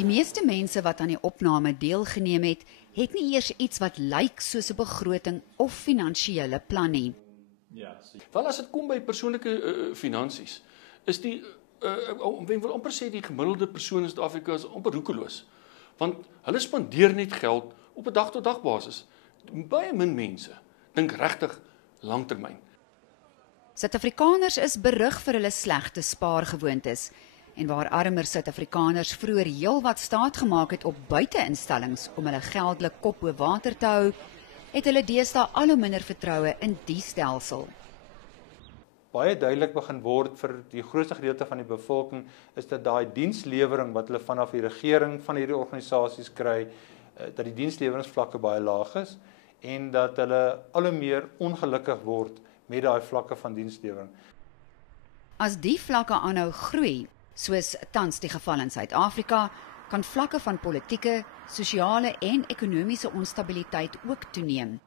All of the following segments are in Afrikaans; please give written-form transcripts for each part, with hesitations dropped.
Die meeste mense wat aan die opname deelgeneem het, het nie eers iets wat lyk soos 'n begroting of finansiële plan nie. Wel as dit kom by persoonlike finansies, is die ek wil amper sê die gemiddelde persoon in Suid-Afrika is amper roekeloos. Want hulle spandeer net geld op 'n dag-tot-dag basis. Baie min mense dink regtig langtermyn. Suid-Afrikaners is berig vir hulle slegte spaargewoontes. En waar armer Suid-Afrikaners vroeër heelwat staat gemaak het op buiteinstellings om hulle geldelik kop bo water te hou, het hulle deesdae al hoe minder vertroue in die stelsel. Baie duidelik begin word vir die grootste gedeelte van die bevolking is dat daai dienslewering wat hulle vanaf die regering van hierdie organisasies kry, dat die diensleweringsvlakke baie laag is en dat hulle al hoe meer ongelukkig word met daai vlakke van dienslewering. As die vlakke aanhou groei, soos tans die geval in Suid-Afrika, kan vlakke van politieke, sosiale en ekonomiese onstabiliteit ook toeneem.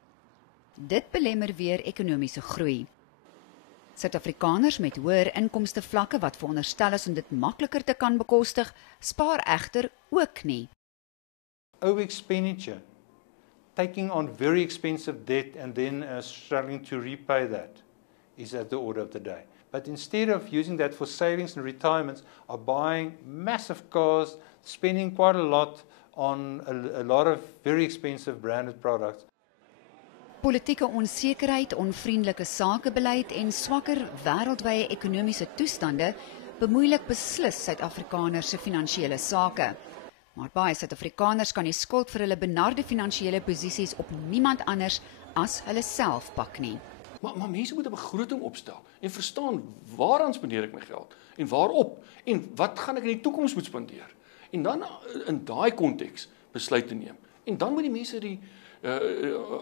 Dit belemmer weer ekonomiese groei. Suid-Afrikaners met hoër inkomstevlakke wat veronderstel is om dit makliker te kan bekostig, spaar egter ook nie. Over-expenditure, taking on very expensive debt and then struggling to repay that is at the order of the day. But instead of using that for savings and retirements, are buying massive cars, spending quite a lot on a lot of very expensive branded products. Politieke onsekerheid, onvriendelike sakebeleid en swakker wêreldwye ekonomiese toestande bemoeilik beslis Suid-Afrikaners se finansiële sake. Maar baie Suid-Afrikaners kan die skuld vir hulle benarde finansiële posisies op niemand anders as hulle self pak nie. Maar mense moet 'n begroting opstel en verstaan waaraan spandeer ek my geld en waarop en wat gaan ek in die toekoms moet spandeer. En dan in daai konteks besluite neem. En dan moet die mense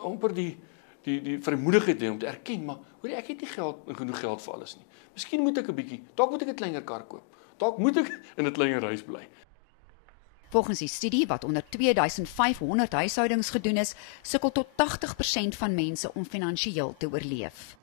amper die vrymoedigheid hê om te erken, maar hoor ek het nie genoeg geld vir alles nie. Miskien moet ek 'n bietjie, dalk moet ek 'n kleiner kar koop. Dalk moet ek in 'n kleiner huis bly. Volgens die studie wat onder 2500 huishoudings gedoen is, sukkel tot 80% van mense om finansiëel te oorleef.